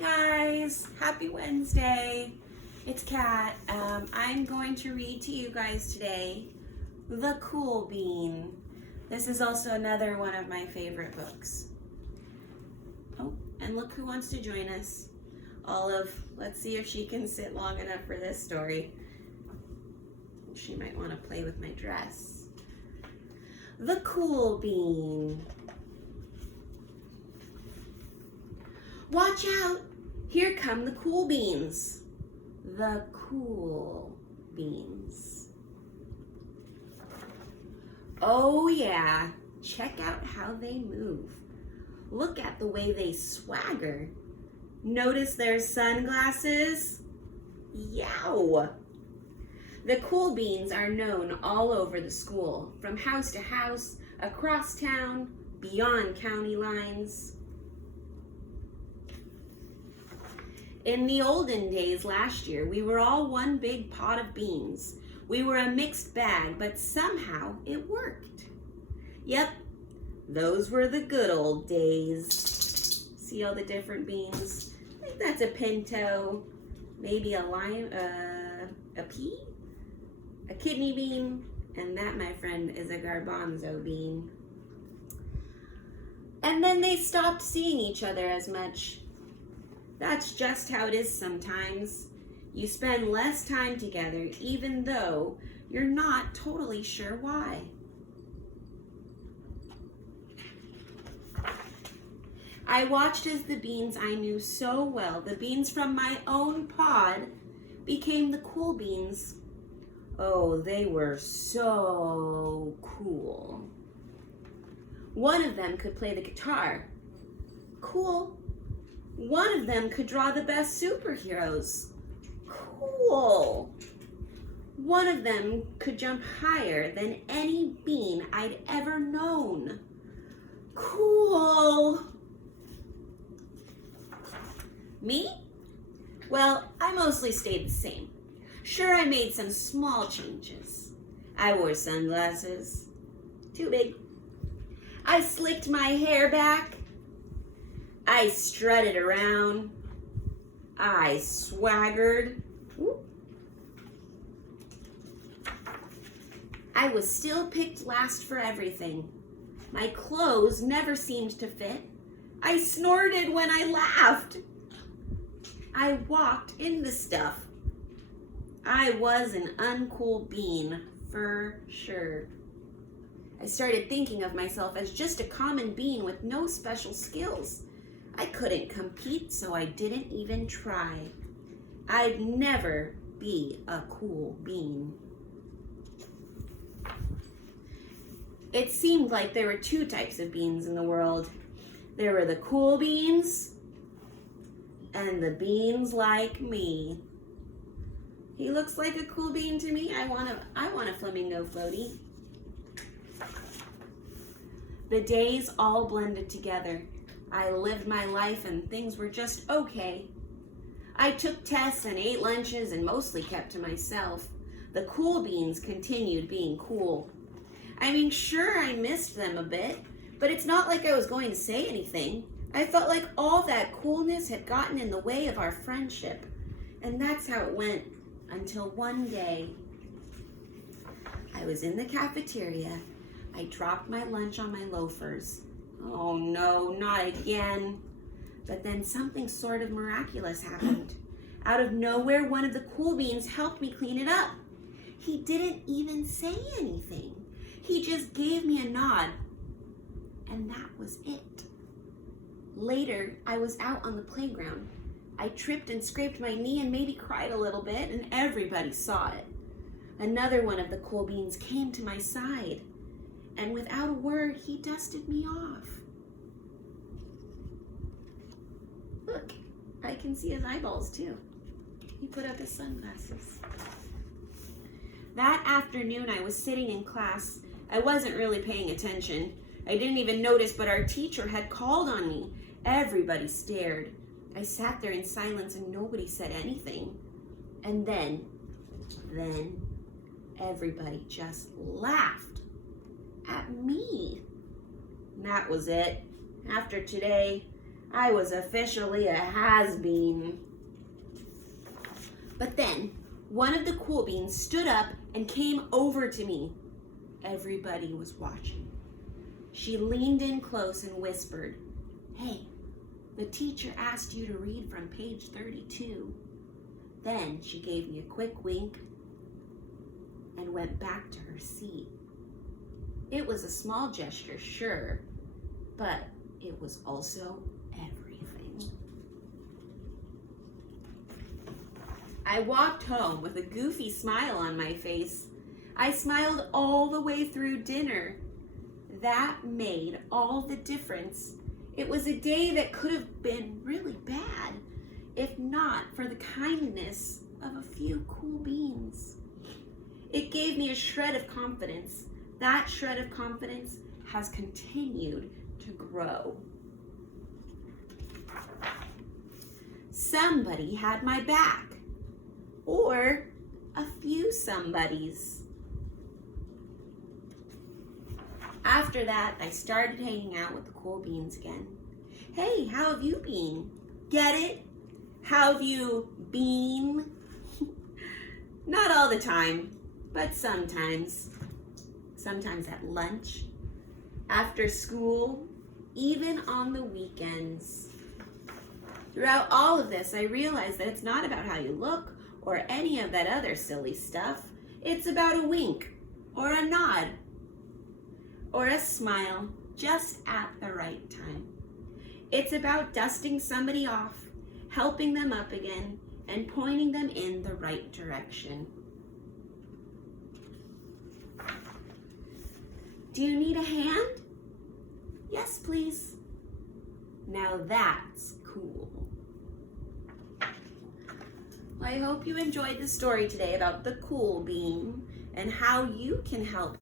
guys, happy Wednesday. It's Kat. I'm going to read to you guys today The Cool Bean. This is also another one of my favorite books. Oh, and look who wants to join us. Olive. Let's see if she can sit long enough for this story. She might want to play with my dress. The Cool Bean. Watch out! Here come the cool beans. The cool beans. Oh yeah, check out how they move. Look at the way they swagger. Notice their sunglasses? Yow! The cool beans are known all over the school, from house to house, across town, beyond county lines. In the olden days last year, we were all one big pot of beans. We were a mixed bag, but somehow it worked. Yep, those were the good old days. See all the different beans? I think that's a pinto, maybe a lime, a pea, a kidney bean, and that, my friend, is a garbanzo bean. And then they stopped seeing each other as much. That's just how it is sometimes. You spend less time together even though you're not totally sure why. I watched as the beans I knew so well, the beans from my own pod, became the cool beans. Oh, they were so cool. One of them could play the guitar. Cool. One of them could draw the best superheroes. Cool. One of them could jump higher than any bean I'd ever known. Cool. Me? Well, I mostly stayed the same. Sure, I made some small changes. I wore sunglasses. Too big. I slicked my hair back. I strutted around. I swaggered. Whoop. I was still picked last for everything. My clothes never seemed to fit. I snorted when I laughed. I walked into stuff. I was an uncool bean for sure. I started thinking of myself as just a common bean with no special skills. I couldn't compete, so I didn't even try. I'd never be a cool bean. It seemed like there were two types of beans in the world. There were the cool beans and the beans like me. He looks like a cool bean to me. I want a flamingo floaty. The days all blended together. I lived my life and things were just okay. I took tests and ate lunches and mostly kept to myself. The cool beans continued being cool. I mean, sure, I missed them a bit, but it's not like I was going to say anything. I felt like all that coolness had gotten in the way of our friendship. And that's how it went until one day. I was in the cafeteria. I dropped my lunch on my loafers. Oh no, not again. But then something sort of miraculous happened. Out of nowhere, one of the cool beans helped me clean it up. He didn't even say anything. He just gave me a nod. And that was it. Later, I was out on the playground. I tripped and scraped my knee and maybe cried a little bit, and everybody saw it. Another one of the cool beans came to my side. And without a word, he dusted me off. Look, I can see his eyeballs too. He put up his sunglasses. That afternoon, I was sitting in class. I wasn't really paying attention. I didn't even notice, but our teacher had called on me. Everybody stared. I sat there in silence and nobody said anything. And then everybody just laughed at me. And that was it. After today, I was officially a has-been. But then, one of the cool beans stood up and came over to me. Everybody was watching. She leaned in close and whispered, "Hey, the teacher asked you to read from page 32. Then she gave me a quick wink and went back to her seat. It was a small gesture, sure, but it was also everything. I walked home with a goofy smile on my face. I smiled all the way through dinner. That made all the difference. It was a day that could have been really bad, if not for the kindness of a few cool beans. It gave me a shred of confidence. That shred of confidence has continued to grow. Somebody had my back, or a few somebodies. After that, I started hanging out with the cool beans again. Hey, how have you been? Get it? How have you been? Not all the time, but sometimes. Sometimes at lunch, after school, even on the weekends. Throughout all of this, I realized that it's not about how you look or any of that other silly stuff. It's about a wink or a nod or a smile just at the right time. It's about dusting somebody off, helping them up again, and pointing them in the right direction. Do you need a hand? Yes, please. Now that's cool. Well, I hope you enjoyed the story today about the cool bean and how you can help